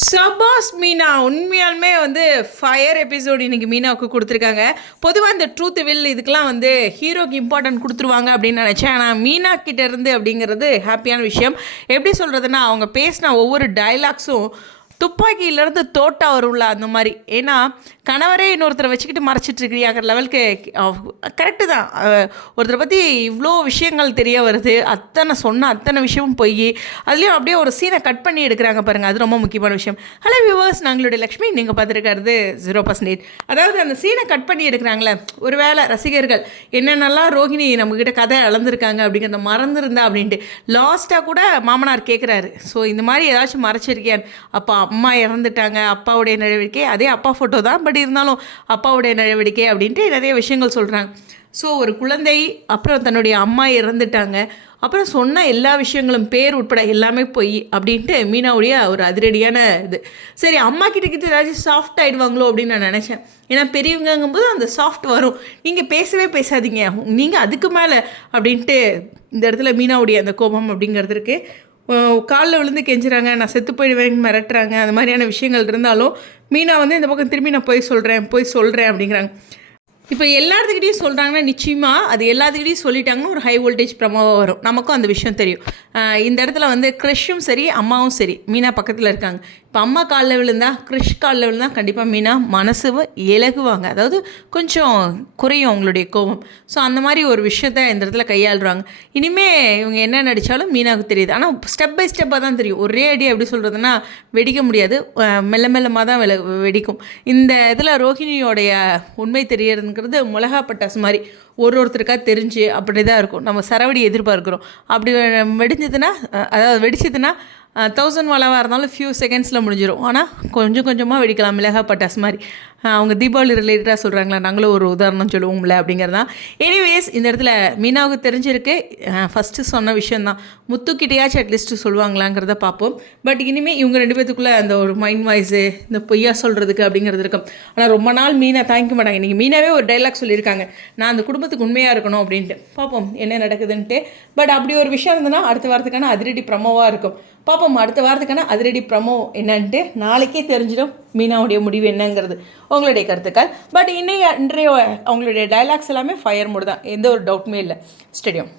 சபாஸ் மீனா உண்மையாலுமே வந்து fire episode இன்னைக்கு மீனாவுக்கு கொடுத்துருக்காங்க. பொதுவாக இந்த ட்ரூத் வில் இதுக்கெலாம் வந்து ஹீரோக்கு இம்பார்ட்டன்ட் கொடுத்துருவாங்க அப்படின்னு நினச்சேன். ஆனால் மீனா கிட்டேருந்து அப்படிங்கிறது ஹாப்பியான விஷயம். எப்படி சொல்கிறதுனா அவங்க பேசின ஒவ்வொரு டைலாக்ஸும் துப்பாக்கியிலேருந்து தோட்டா வரும்ல அந்த மாதிரி. ஏன்னா கணவரே இன்னொருத்தரை வச்சுக்கிட்டு மறைச்சிட்டு இருக்கிறியாங்கிற லெவலுக்கு கரெக்டு தான். ஒருத்தரை பற்றி இவ்வளோ விஷயங்கள் தெரிய வருது. அத்தனை சொன்ன அத்தனை விஷயமும் போய். அதுலேயும் அப்படியே ஒரு சீனை கட் பண்ணி எடுக்கிறாங்க பாருங்கள் அது ரொம்ப முக்கியமான விஷயம். ஹலோ வியூவர்ஸ் நாங்களுடைய லக்ஷ்மி. நீங்கள் பார்த்துருக்கிறது ஜீரோ பர்சன்டேஜ் அதாவது அந்த சீனை கட் பண்ணி எடுக்கிறாங்களே ஒருவேளை ரசிகர்கள் என்னென்னலாம் ரோஹிணி நம்மக்கிட்ட கதை அளந்திருக்காங்க அப்படிங்கிறத மறந்துருந்தா அப்படின்ட்டு லாஸ்ட்டாக கூட மாமனார் கேட்குறாரு ஸோ இந்த மாதிரி ஏதாச்சும் மறைச்சிருக்கேன் அப்பா அம்மா இறந்துட்டாங்க அப்பாவுடைய நடவடிக்கை அதே அப்பா ஃபோட்டோ தான். பட் இருந்தாலும் அப்பாவுடைய நடவடிக்கை அப்படின்ட்டு நிறைய விஷயங்கள் சொல்கிறாங்க ஸோ ஒரு குழந்தை அப்புறம் தன்னுடைய அம்மா இறந்துட்டாங்க. அப்புறம் சொன்ன எல்லா விஷயங்களும் பேர் உட்பட எல்லாமே போய் அப்படின்ட்டு மீனாவுடைய ஒரு அதிரடியான இது. சரி அம்மா கிட்ட கிட்ட ஏதாச்சும் சாஃப்ட் ஆகிடுவாங்களோ அப்படின்னு நான் நினச்சேன். ஏன்னா பெரியவங்கங்கும்போது அந்த சாஃப்ட் வரும். நீங்கள் பேசவே பேசாதீங்க. நீங்கள் அதுக்கு மேலே அப்படின்ட்டு இந்த இடத்துல மீனாவுடைய அந்த கோபம் அப்படிங்கிறது இருக்குது காலில் விழுந்து கெஞ்சுறாங்க நான் செத்து போயிடுவேன் மிரட்டுறாங்க அந்த மாதிரியான விஷயங்கள் இருந்தாலும் மீனா வந்து இந்த பக்கம் திரும்பி நான் போய் சொல்கிறேன் போய் சொல்கிறேன் அப்படிங்கிறாங்க. இப்போ எல்லாத்துக்கிட்டையும் சொல்கிறாங்கன்னா நிச்சயமாக அது எல்லாத்துக்கிட்டையும் சொல்லிட்டாங்கன்னா ஒரு ஹை வோல்டேஜ் ப்ரமோவாக வரும். நமக்கும் அந்த விஷயம் தெரியும். இந்த இடத்துல வந்து க்ரிஷும் சரி அம்மாவும் சரி மீனா பக்கத்தில் இருக்காங்க. இப்போ அம்மா காலில் விழுந்தா க்ரிஷ் காலில் விழுந்தா கண்டிப்பாக மீனா மனசு இலகுவாங்க. அதாவது கொஞ்சம் குறையும் அவங்களுடைய கோபம். ஸோ அந்த மாதிரி ஒரு விஷயத்த இந்த இடத்துல கையாளுறாங்க. இனிமேல் இவங்க என்ன நடித்தாலும் மீனாவுக்கு தெரியுது. ஆனால் ஸ்டெப் பை ஸ்டெப்பாக தான் தெரியும். ஒரே அடி எப்படி சொல்கிறதுனா வெடிக்க முடியாது. மெல்ல மெல்லமாக தான் வெடிக்கும். இந்த இதில் ரோஹிணியோடைய உண்மை இருக்கிறது மிளகா பட்டாசு மாதிரி. ஒரு ஒருத்தருக்காக தெரிஞ்சு அப்படி தான் இருக்கும். நம்ம சரவடி எதிர்பார்க்குறோம். அப்படி வெடிஞ்சதுன்னா அதாவது வெடிச்சதுன்னா தௌசண்ட் வாலாவாக இருந்தாலும் ஃபியூ செகண்ட்ஸில் முடிஞ்சிடும் ஆனால் கொஞ்சம் கொஞ்சமாக வெடிக்கலாம். மிளகா பட்டாஸ் மாதிரி. அவங்க தீபாவளி ரிலேட்டடாக சொல்கிறாங்களா நாங்களும் ஒரு உதாரணம் சொல்லுவோம்ல அப்படிங்கிறது தான் எனிவேஸ் இந்த இடத்துல மீனாவுக்கு தெரிஞ்சிருக்கு. ஃபஸ்ட்டு சொன்ன விஷயந்தான் முத்துக்கிட்டேயாச்சும் அட்லீஸ்ட்டு சொல்லுவாங்களாங்கிறத பார்ப்போம். பட் இனிமேல் இவங்க ரெண்டு பேத்துக்குள்ளே அந்த ஒரு மைண்ட் வாய்ஸு இந்த பொய்யா சொல்கிறதுக்கு அப்படிங்கிறது இருக்கும். ஆனால் ரொம்ப நாள் மீனை தாங்கிக்க மாட்டாங்க இன்றைக்கி மீனாவே ஒரு டைலாக் சொல்லியிருக்காங்க. நான் அந்த குடும்பத்துக்கு உண்மையாக இருக்கணும் அப்படின்ட்டு. பார்ப்போம் என்ன நடக்குதுன்ட்டு. பட் அப்படி ஒரு விஷயம் இருந்ததுன்னா அடுத்த வாரத்துக்கான அதிரடி ப்ரமோவாக இருக்கும். பார்ப்போம். பார்ப்போம் அடுத்த வாரத்துக்கான அதிரடி ப்ரமோ என்னன்ட்டு நாளைக்கே தெரிஞ்சிடும் மீனாவுடைய முடிவு என்னங்கிறது. உங்களுடைய கருத்துக்கள். பட் இன்னைய இன்றைய அவங்களுடைய டைலாக்ஸ் எல்லாமே ஃபயர் மூடு தான். எந்த ஒரு டவுட்டுமே இல்லை. ஸ்டேடியம்